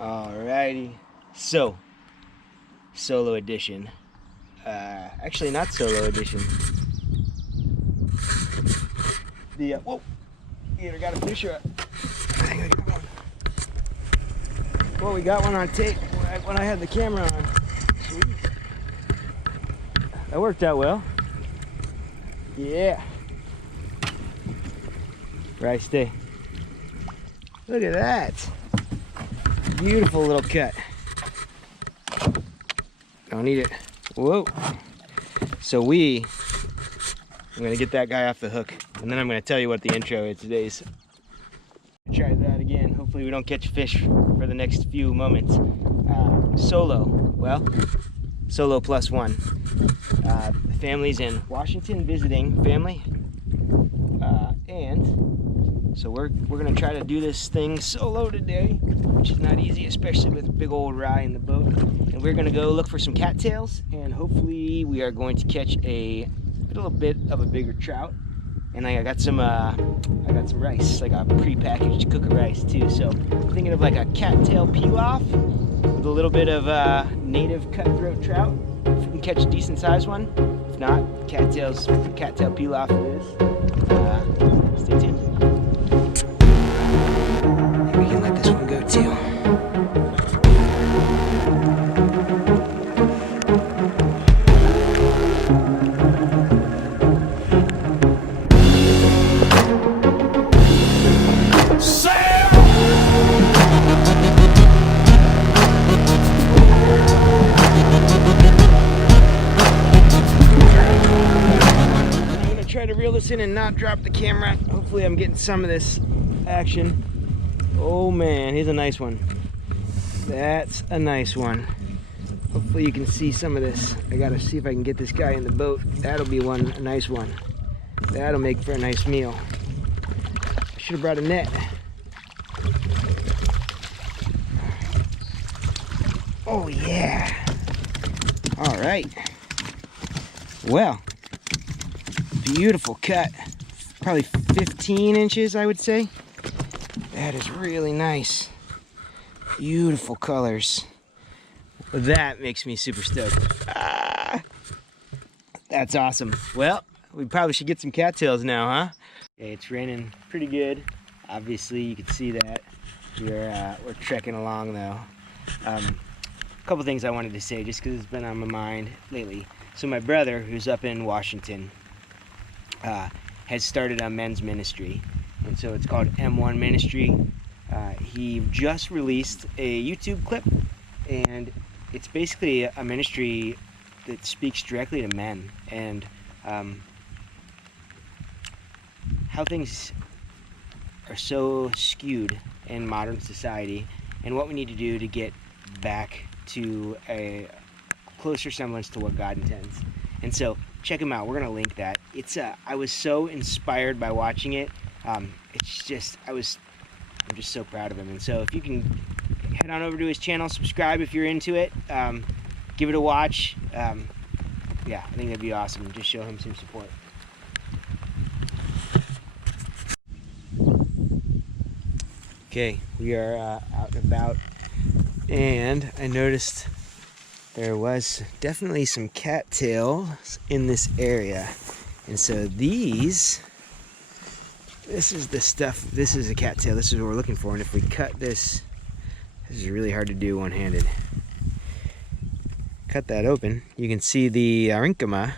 Alrighty, so solo edition. Actually, not solo edition. The whoa, either got a fisher. I got one. Well, we got one on tape when I had the camera on. Sweet. That worked out well. Yeah. Right, stay. Look at that. Beautiful little cut. Don't eat it. Whoa. So I'm gonna get that guy off the hook, and then I'm gonna tell you what the intro is today's. Try that again. Hopefully we don't catch fish for the next few moments. Solo. Well, solo plus one. The family's in Washington visiting family, and so we're gonna try to do this thing solo today, which is not easy, especially with big old Rye in the boat. And we're gonna go look for some cattails, and hopefully we are going to catch a little bit of a bigger trout. And I got some rice, like a pre-packaged cook of rice too. So I'm thinking of like a cattail pilaf with a little bit of native cutthroat trout. If we can catch a decent sized one. If not, cattail pilaf it is. Stay tuned. I think we can let this one go too. Try to reel this in and not drop the camera. Hopefully I'm getting some of this action. Oh man, here's a nice one. That's a nice one. Hopefully you can see some of this. I gotta see if I can get this guy in the boat. That'll be a nice one. That'll make for a nice meal. I should have brought a net. Oh yeah. All right. Well, beautiful cut. Probably 15 inches, I would say. That is really nice. Beautiful colors. That makes me super stoked. That's awesome. Well, we probably should get some cattails now, huh? Okay, it's raining pretty good. Obviously, you can see that. We're trekking along though. A couple things I wanted to say just because it's been on my mind lately. So my brother, who's up in Washington, has started a men's ministry, and so it's called M1 Ministry. He just released a YouTube clip, and it's basically a ministry that speaks directly to men and how things are so skewed in modern society and what we need to do to get back to a closer semblance to what God intends. And so check him out. We're gonna link that. It's I was so inspired by watching it. It's just I'm just so proud of him. And so if you can head on over to his channel, subscribe if you're into it, give it a watch. Yeah, I think that'd be awesome. Just show him some support. Okay, we are out and about, and I noticed there was definitely some cattails in this area. And so this is the stuff, this is a cattail, this is what we're looking for. And if we cut this is really hard to do one-handed. Cut that open, you can see the arinkama.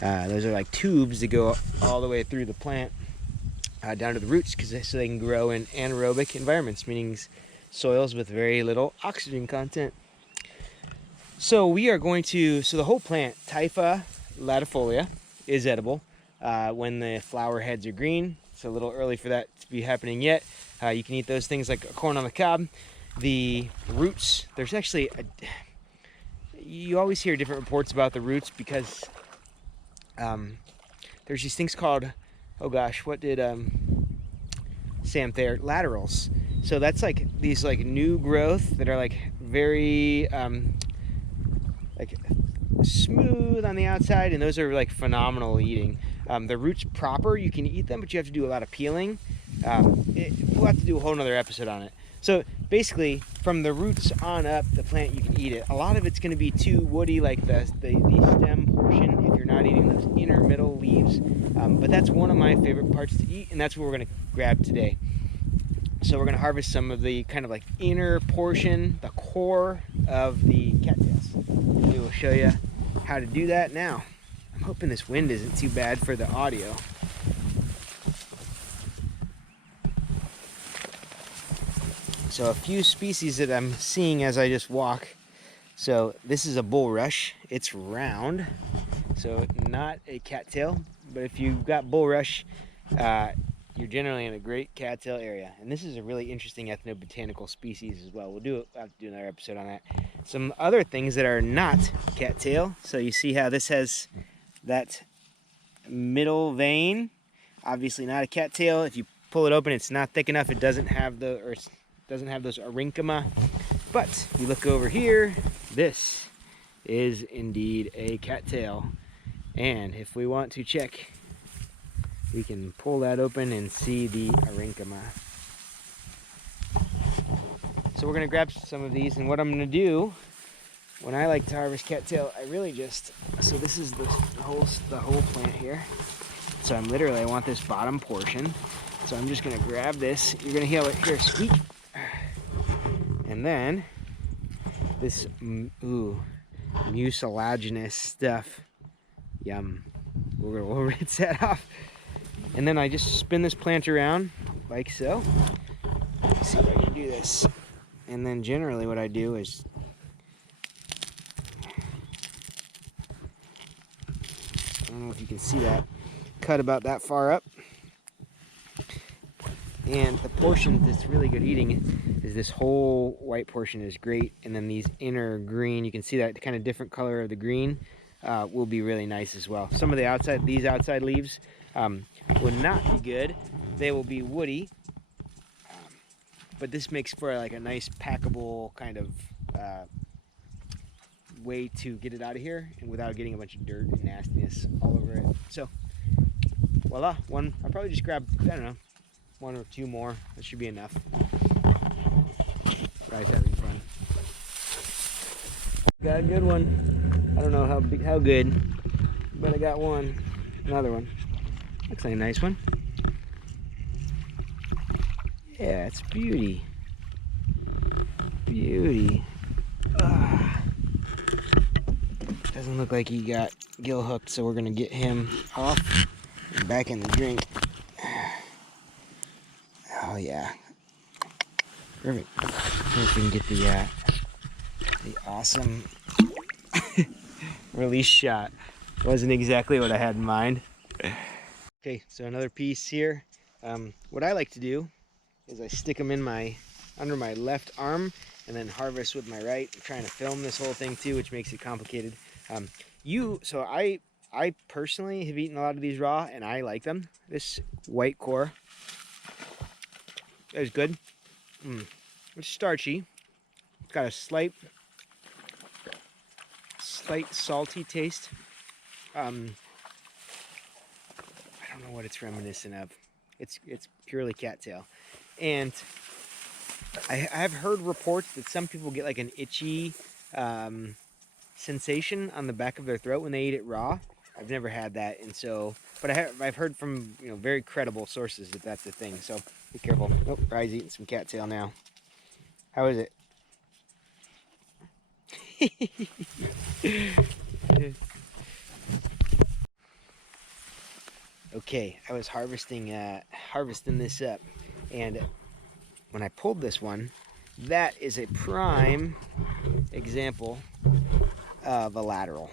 Those are like tubes that go all the way through the plant down to the roots, so they can grow in anaerobic environments, meaning soils with very little oxygen content. So we are going to, so the whole plant, Typha latifolia, is edible when the flower heads are green. It's a little early for that to be happening yet. You can eat those things like corn on the cob. The roots, there's actually, you always hear different reports about the roots because there's these things called, oh gosh, what did Sam Thayer, laterals. So that's like these like new growth that are like very like smooth on the outside, and those are like phenomenal eating. The roots proper, you can eat them, but you have to do a lot of peeling. We'll have to do a whole nother episode on it. So basically, from the roots on up, the plant, you can eat it. A lot of it's going to be too woody, like the stem portion, if you're not eating those inner middle leaves. But that's one of my favorite parts to eat, and that's what we're going to grab today. So we're going to harvest some of the kind of like inner portion, the core of the cattails. We will show you how to do that now. I'm hoping this wind isn't too bad for the audio. So a few species that I'm seeing as I just walk. So this is a bulrush. It's round, so not a cattail. But if you've got bulrush, you're generally in a great cattail area. And this is a really interesting ethnobotanical species as well. We'll have to do another episode on that. Some other things that are not cattail. So you see how this has that middle vein. Obviously not a cattail. If you pull it open, it's not thick enough. It doesn't have those arenchyma. But you look over here, this is indeed a cattail. And if we want to check, we can pull that open and see the arenchyma. So we're gonna grab some of these, and what I'm gonna do when I like to harvest cattail, I really just, so this is the whole plant here. So I want this bottom portion. So I'm just gonna grab this. You're gonna hear it squeak. And then this, mucilaginous stuff. Yum. We'll rinse that off. And then I just spin this plant around like so. Let's see if I can do this. And then generally what I do is I don't know if you can see that. Cut about that far up. And the portion that's really good eating is this whole white portion is great. And then these inner green, you can see that kind of different color of the green will be really nice as well. Some of these outside leaves would not be good. They will be woody. But this makes for like a nice packable kind of way to get it out of here and without getting a bunch of dirt and nastiness all over it. So voila, I'll probably just grab, I don't know, 1 or 2 more. That should be enough. Guys having fun. Got a good one. I don't know how good, but I got one. Another one. Looks like a nice one. Yeah, it's beauty. Beauty. Doesn't look like he got gill hooked, so we're gonna get him off and back in the drink. Oh yeah. Perfect. See if we can get the awesome release shot. Wasn't exactly what I had in mind. Okay, so another piece here. What I like to do is I stick them under my left arm and then harvest with my right. I'm trying to film this whole thing too, which makes it complicated. So I personally have eaten a lot of these raw and I like them. This white core is good. It's starchy. It's got a slight salty taste. I don't know what it's reminiscent of. It's purely cattail. And I've heard reports that some people get like an itchy sensation on the back of their throat when they eat it raw. I've never had that, and so, but I've heard from very credible sources that that's a thing. So be careful. Oh, Rye's eating some cattail now. How is it? Okay, I was harvesting this up, and when I pulled this one, that is a prime example of a lateral.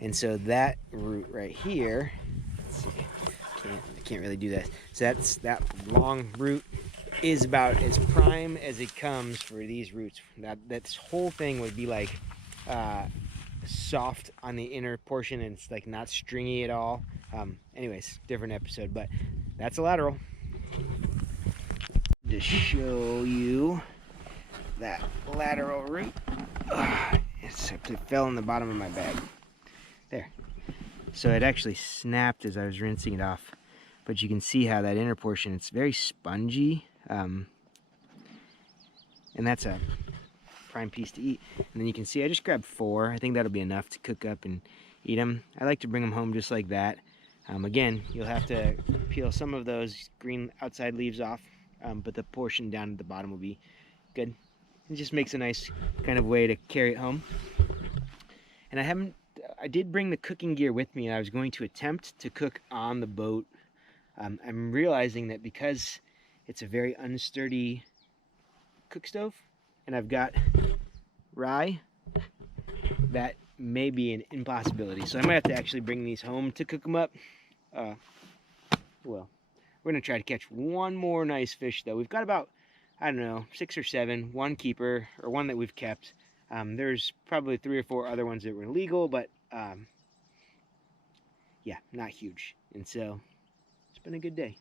And so that root right here, let's see, I can't really do that. So that long root is about as prime as it comes for these roots. That whole thing would be like soft on the inner portion, and it's like not stringy at all. Anyways, different episode, but that's a lateral. To show you that lateral root, except it fell in the bottom of my bag. There. So it actually snapped as I was rinsing it off, but you can see how that inner portion, it's very spongy. and that's a prime piece to eat. And then you can see I just grabbed 4. I think that'll be enough to cook up and eat them. I like to bring them home just like that. Again, you'll have to peel some of those green outside leaves off, but the portion down at the bottom will be good. It just makes a nice kind of way to carry it home. And I did bring the cooking gear with me, and I was going to attempt to cook on the boat. I'm realizing that because it's a very unsturdy cook stove, and I've got rye, that may be an impossibility. So I might have to actually bring these home to cook them up. Well, we're gonna try to catch one more nice fish though. We've got about, I don't know, 6 or 7, one keeper, or one that we've kept. There's probably 3 or 4 other ones that were illegal, but yeah, not huge. And so it's been a good day.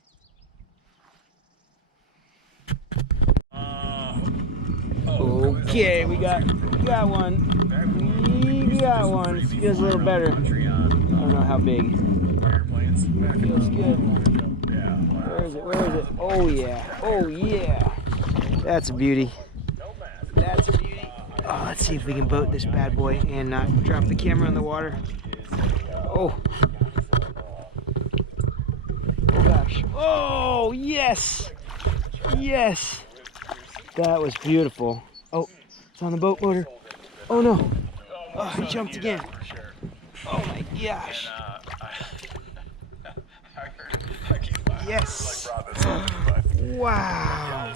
Okay, we got one. We got one. It feels a little better. I don't know how big. Feels good. Where is it? Where is it? Oh yeah. Oh yeah. That's a beauty. That's a beauty. Oh, let's see if we can boat this bad boy and not drop the camera in the water. Oh. Oh gosh. Oh yes. Yes. That was beautiful. Oh, it's on the boat motor. Oh no. Oh, he jumped again. Oh my gosh. Yes. Wow.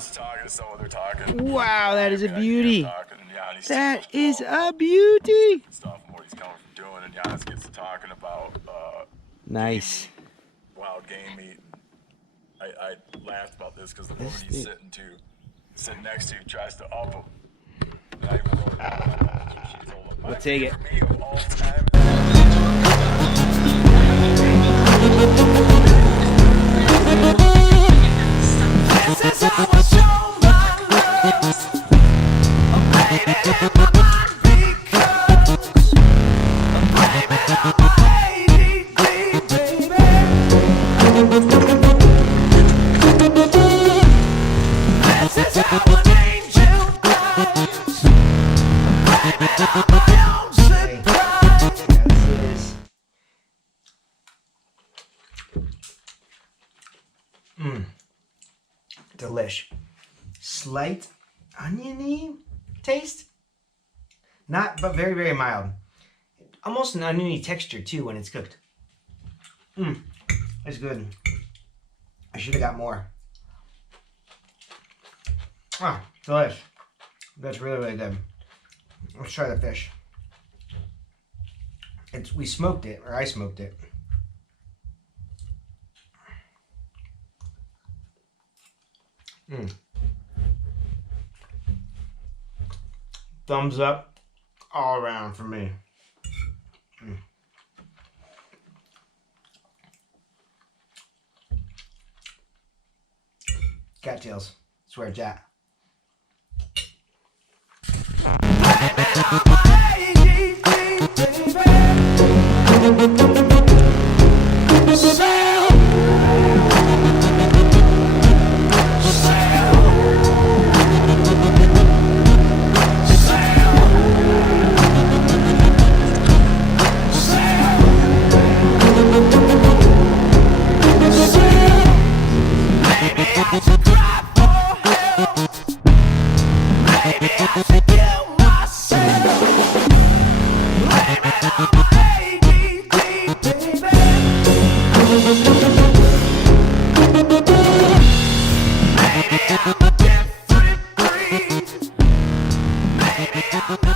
Wow, that is a beauty. That is a beauty. Nice. Wild game meat. I laughed about this because the woman he's sitting next to you tries to up him. We'll take it. This is how I show my love. I'm blaming it on my because I'm blaming it on my ADD, baby. This is how an angel dies. I'm blaming it on my own surprise. Delish. Slight oniony taste. Not, but very, very mild. Almost an oniony texture too when it's cooked. That's good. I should have got more. Ah, delish. That's really, really good. Let's try the fish. We smoked it, or I smoked it. Thumbs up all around for me. Cattails. Swear it's at. I'm a different breed. Maybe I'm a